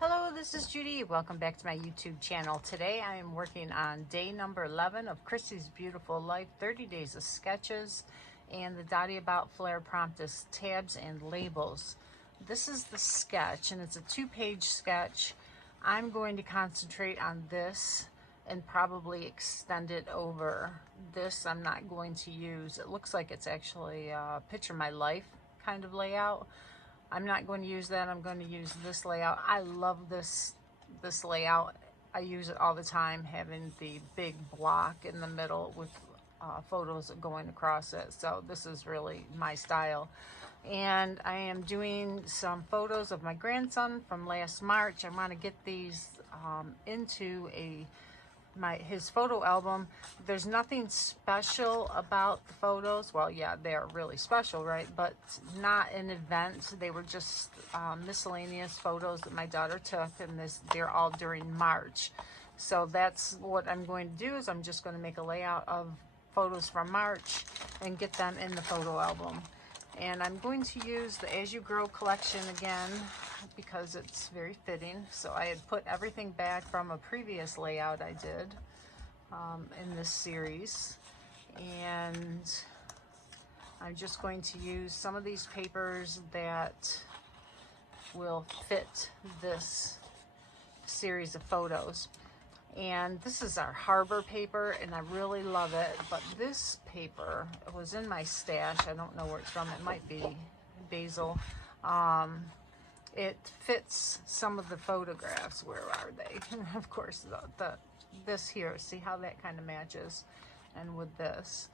Hello, this is Judy. Welcome back to my YouTube channel. Today I am working on day number 11 of Chrissy's Beautiful Life, 30 Days of Sketches, and the Dotty About Flair prompt is tabs and labels. This is the sketch, and it's a 2-page sketch. I'm going to concentrate on this and probably extend it over. This I'm not going to use. It looks like it's actually a picture my life kind of layout. I'm not going to use that. I'm going to use this layout. I love this layout. I use it all the time, having the big block in the middle with photos going across it. So this is really my style. And I am doing some photos of my grandson from last March. I want to get these into his photo album. There's nothing special about the photos. Well, yeah, they're really special, right? But not an event. They were just miscellaneous photos that my daughter took, and they're all during March. So that's what I'm going to do, is I'm just going to make a layout of photos from March and get them in the photo album. And I'm going to use the As You Grow collection again because it's very fitting. So I had put everything back from a previous layout I did in this series. And I'm just going to use some of these papers that will fit this series of photos. And this is our Harbor paper, and I really love it. But this paper was in my stash. I don't know where it's from. It might be Basil. It fits some of the photographs. Where are they? Of course, this here. See how that kind of matches, and with this.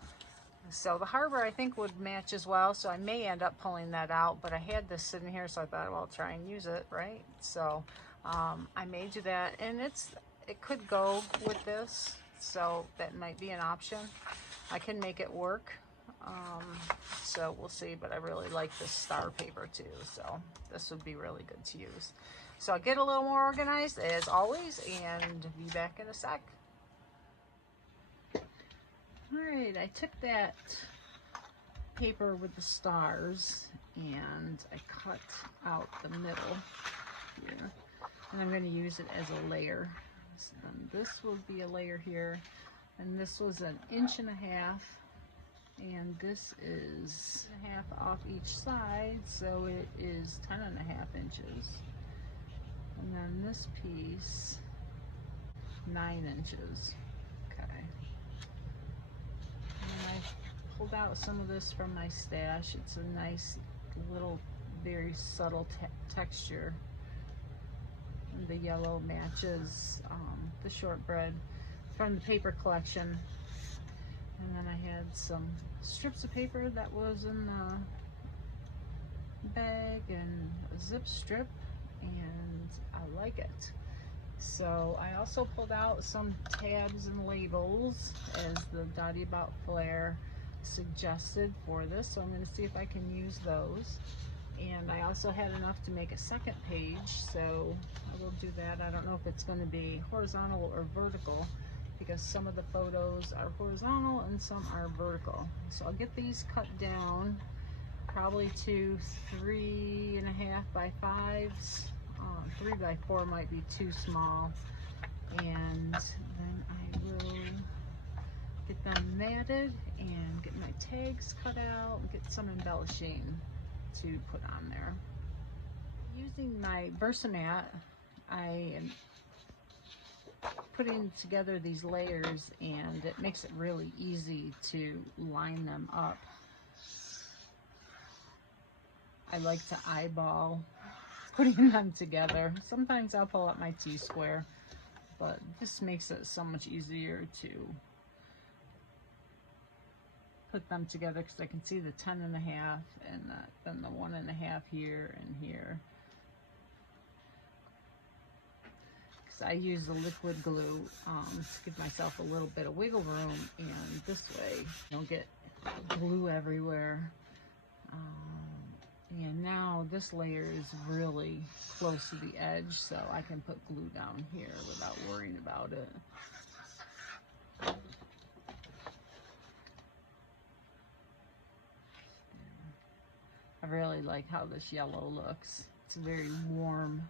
So the Harbor I think would match as well. So I may end up pulling that out. But I had this sitting here, so I thought, well, I'll try and use it, right? So I may do that, and it could go with this, so that might be an option. I can make it work, so we'll see. But I really like this star paper too, so this would be really good to use. So I'll get a little more organized as always and be back in a sec. All right, I took that paper with the stars and I cut out the middle here, and I'm going to use it as a layer. And this will be a layer here, and this was 1.5 inches, and this is 1.5 off each side, so it is 10.5 inches. And then this piece, 9 inches. Okay. And I pulled out some of this from my stash. It's a nice little, very subtle texture. The yellow matches the shortbread from the paper collection. And then I had some strips of paper that was in the bag, and a zip strip, and I like it. So I also pulled out some tabs and labels as the Dotty About Flair suggested for this, so I'm going to see if I can use those. And I also had enough to make a second page, so I will do that. I don't know if it's going to be horizontal or vertical, because some of the photos are horizontal and some are vertical. So I'll get these cut down probably to 3.5 by 5s. 3 by 4 might be too small. And then I will get them matted and get my tags cut out and get some embellishing to put on there. Using my Versamat, I am putting together these layers, and it makes it really easy to line them up. I like to eyeball putting them together. Sometimes I'll pull out my T-square, but this makes it so much easier to put them together, because I can see the 10.5 and then the 1.5 here and here. Because I use the liquid glue to give myself a little bit of wiggle room, and this way I don't get glue everywhere. And now this layer is really close to the edge, so I can put glue down here without worrying about it. I really like how this yellow looks. It's very warm.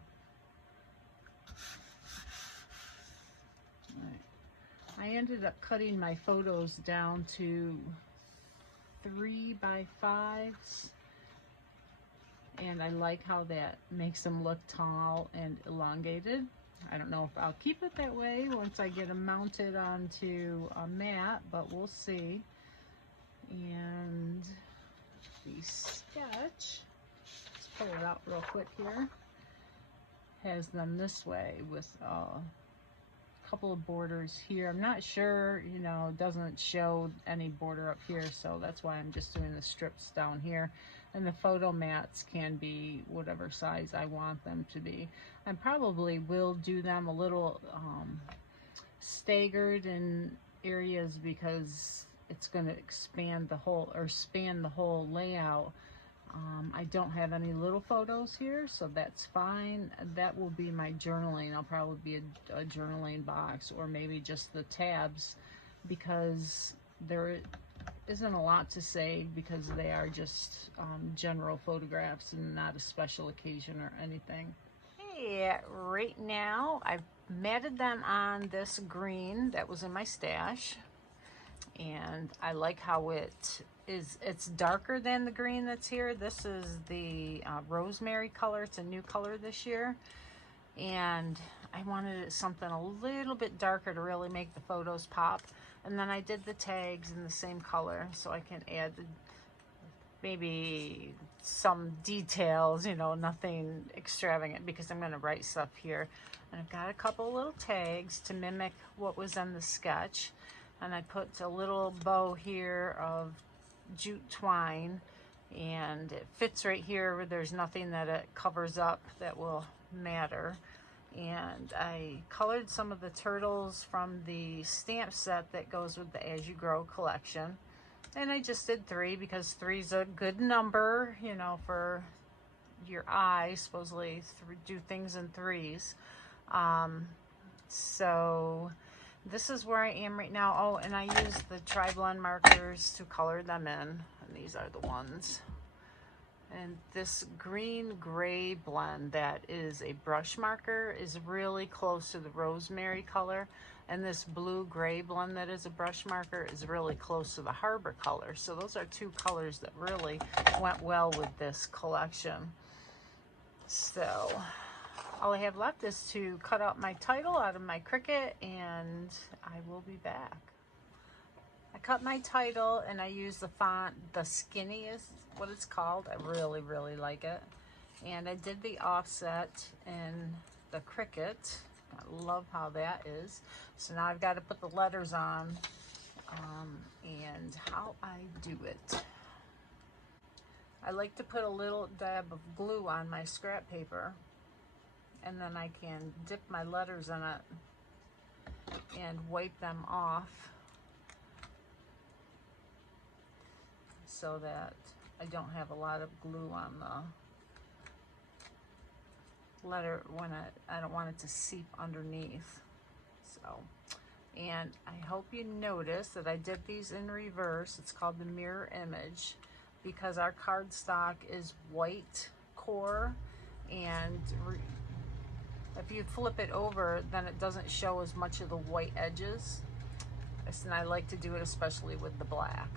I ended up cutting my photos down to 3 by 5s, and I like how that makes them look tall and elongated. I don't know if I'll keep it that way once I get them mounted onto a mat, but we'll see. And the sketch, let's pull it out real quick here, has them this way with a couple of borders here. I'm not sure, you know, it doesn't show any border up here, so that's why I'm just doing the strips down here. And the photo mats can be whatever size I want them to be. I probably will do them a little staggered in areas because it's going to expand the whole, or span the whole layout. I don't have any little photos here, so that's fine. That will be my journaling. I'll probably be a journaling box, or maybe just the tabs, because there isn't a lot to say, because they are just general photographs and not a special occasion or anything. Hey, right now I've matted them on this green that was in my stash, and I like how it's darker than the green that's here. This is the rosemary color. It's a new color this year, and I wanted something a little bit darker to really make the photos pop. And then I did the tags in the same color so I can add maybe some details, you know, nothing extravagant, because I'm going to write stuff here. And I've got a couple little tags to mimic what was in the sketch, and I put a little bow here of jute twine, and it fits right here where there's nothing that it covers up that will matter. And I colored some of the turtles from the stamp set that goes with the As You Grow collection, and I just did 3 because 3 is a good number, you know, for your eye. Supposedly do things in 3s. So this is where I am right now. Oh, and I used the tri-blend markers to color them in, and these are the ones. And this green gray blend that is a brush marker is really close to the rosemary color, and this blue gray blend that is a brush marker is really close to the harbor color. So those are 2 colors that really went well with this collection. So all I have left is to cut out my title out of my Cricut, and I will be back. I cut my title and I used the font, the Skinny is what it's called. I really, really like it. And I did the offset in the Cricut. I love how that is. So now I've got to put the letters on, and how I do it. I like to put a little dab of glue on my scrap paper, and then I can dip my letters in it and wipe them off so that I don't have a lot of glue on the letter when I don't want it to seep underneath. So, and I hope you notice that I did these in reverse. It's called the mirror image, because our cardstock is white core, and if you flip it over, then it doesn't show as much of the white edges. And I like to do it especially with the black.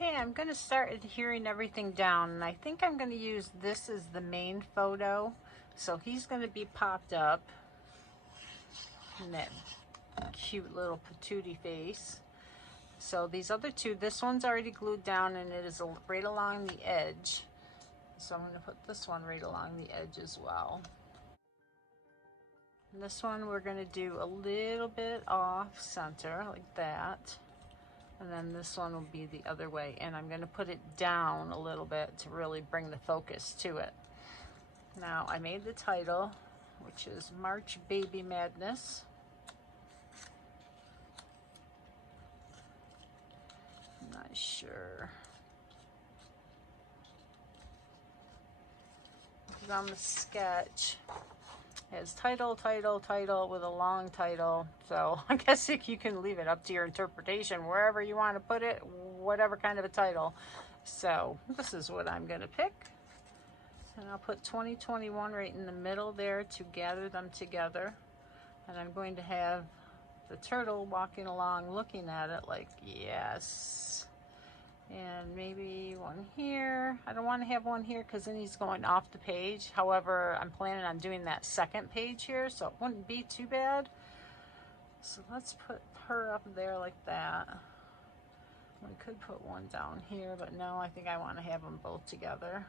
Okay, I'm going to start adhering everything down, and I think I'm going to use this as the main photo. So he's going to be popped up in that cute little patootie face. So these other 2, this one's already glued down and it is right along the edge. So I'm going to put this one right along the edge as well. And this one we're going to do a little bit off center like that. And then this one will be the other way, and I'm going to put it down a little bit to really bring the focus to it. Now I made the title, which is March Baby Madness. I'm not sure. On the sketch, it has title with a long title. So I guess you can leave it up to your interpretation wherever you want to put it, whatever kind of a title. So this is what I'm going to pick. And I'll put 2021 right in the middle there to gather them together. And I'm going to have the turtle walking along looking at it like, yes. And maybe one here. I don't want to have one here because then he's going off the page. However, I'm planning on doing that second page here, so it wouldn't be too bad. So let's put her up there like that. We could put one down here, but no, I think I want to have them both together.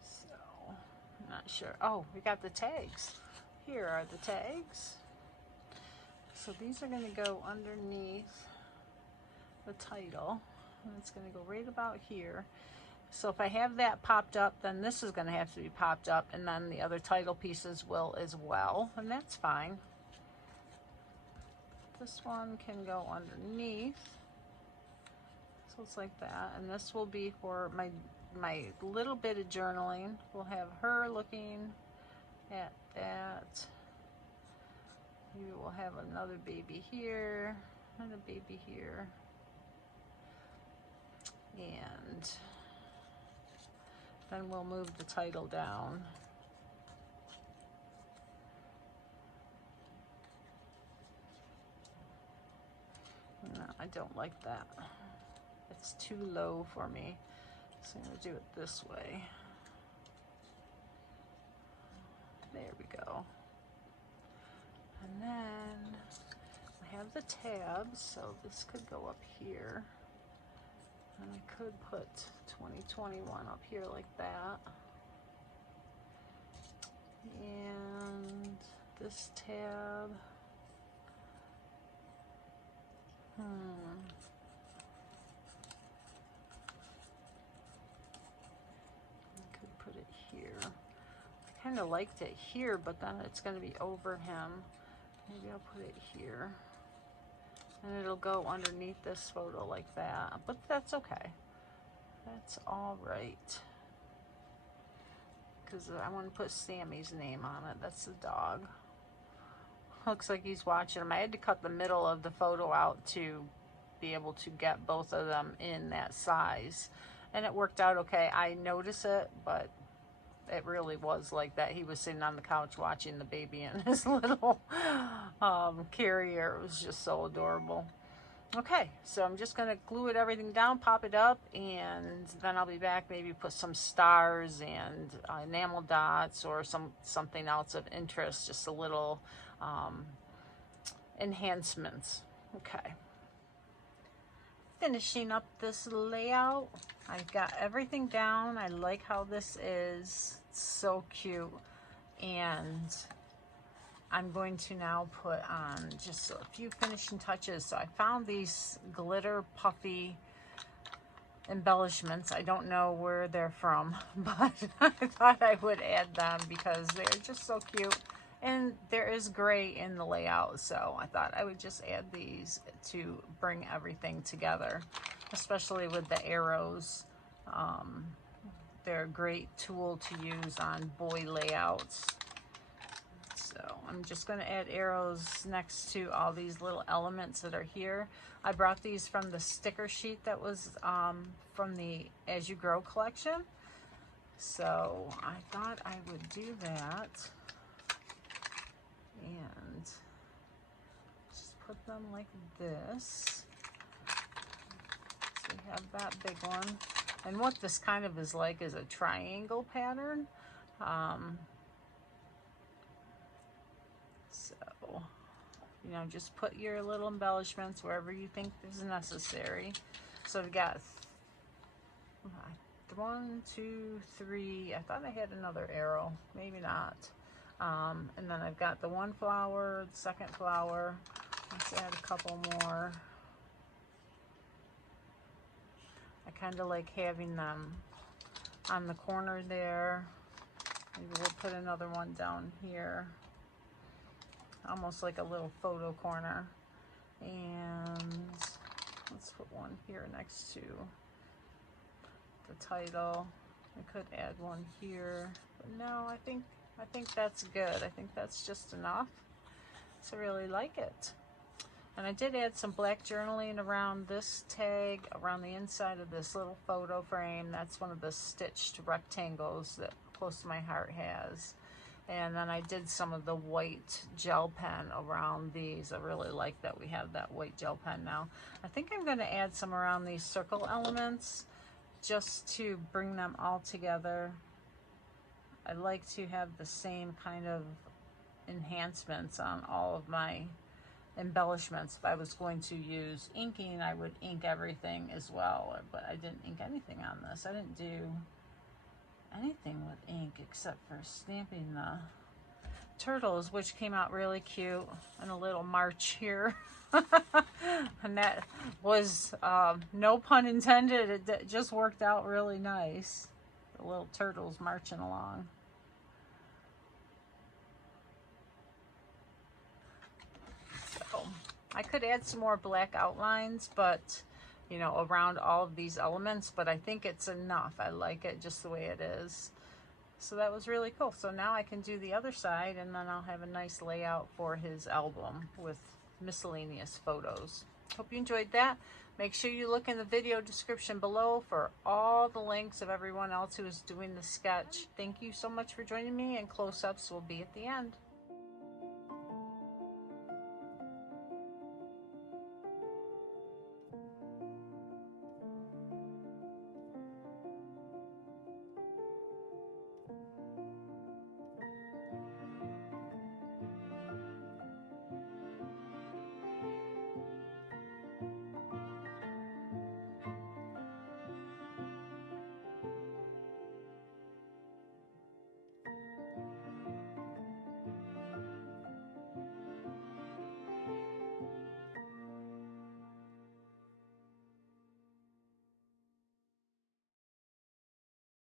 So, I'm not sure. Oh, we got the tags. Here are the tags. So these are going to go underneath the title, and it's going to go right about here. So if I have that popped up, then this is going to have to be popped up, and then the other title pieces will as well, and that's fine. This one can go underneath, so it's like that, and this will be for my little bit of journaling. We'll have her looking at that. We will have another baby here, and a baby here, and then we'll move the title down. No, I don't like that. It's too low for me, so I'm going to do it this way. There we go. And then I have the tabs, so this could go up here. And I could put 2021 up here like that. And this tab. I could put it here. I kind of liked it here, but then it's going to be over him. Maybe I'll put it here. And it'll go underneath this photo like that. But that's okay. That's all right. Because I want to put Sammy's name on it. That's the dog. Looks like he's watching him. I had to cut the middle of the photo out to be able to get both of them in that size. And it worked out okay. I notice it, but it really was like that. He was sitting on the couch watching the baby in his little carrier. It was just so adorable. Okay, so I'm just going to glue everything down, pop it up, and then I'll be back, maybe put some stars and enamel dots or something else of interest, just a little enhancements. Okay. Finishing up this layout. I've got everything down. I like how this is. It's so cute. And I'm going to now put on just a few finishing touches. So I found these glitter puffy embellishments. I don't know where they're from, but I thought I would add them because they're just so cute. And there is gray in the layout, so I thought I would just add these to bring everything together, especially with the arrows. They're a great tool to use on boy layouts. So I'm just going to add arrows next to all these little elements that are here. I brought these from the sticker sheet that was from the As You Grow collection. So I thought I would do that. And just put them like this. So we have that big one. And what this kind of is a triangle pattern. So, you know, just put your little embellishments wherever you think is necessary. So we got 1, 2, 3. I thought I had another arrow. Maybe not. And then I've got the one flower, the second flower. Let's add a couple more. I kind of like having them on the corner there. Maybe we'll put another one down here. Almost like a little photo corner. And let's put one here next to the title. I could add one here. But no, I think that's good. I think that's just enough. So I really like it. And I did add some black journaling around this tag, around the inside of this little photo frame. That's one of the stitched rectangles that Close to My Heart has. And then I did some of the white gel pen around these. I really like that we have that white gel pen now. I think I'm going to add some around these circle elements just to bring them all together. I like to have the same kind of enhancements on all of my embellishments. If I was going to use inking, I would ink everything as well, but I didn't ink anything on this. I didn't do anything with ink except for stamping the turtles, which came out really cute, and a little march here. And that was no pun intended, it just worked out really nice. The little turtles marching along. So I could add some more black outlines, but you know, around all of these elements, but I think it's enough. I like it just the way it is. So that was really cool. So now I can do the other side, and then I'll have a nice layout for his album with miscellaneous photos. Hope you enjoyed that. Make sure you look in the video description below for all the links of everyone else who is doing the sketch. Thank you so much for joining me, and close-ups will be at the end.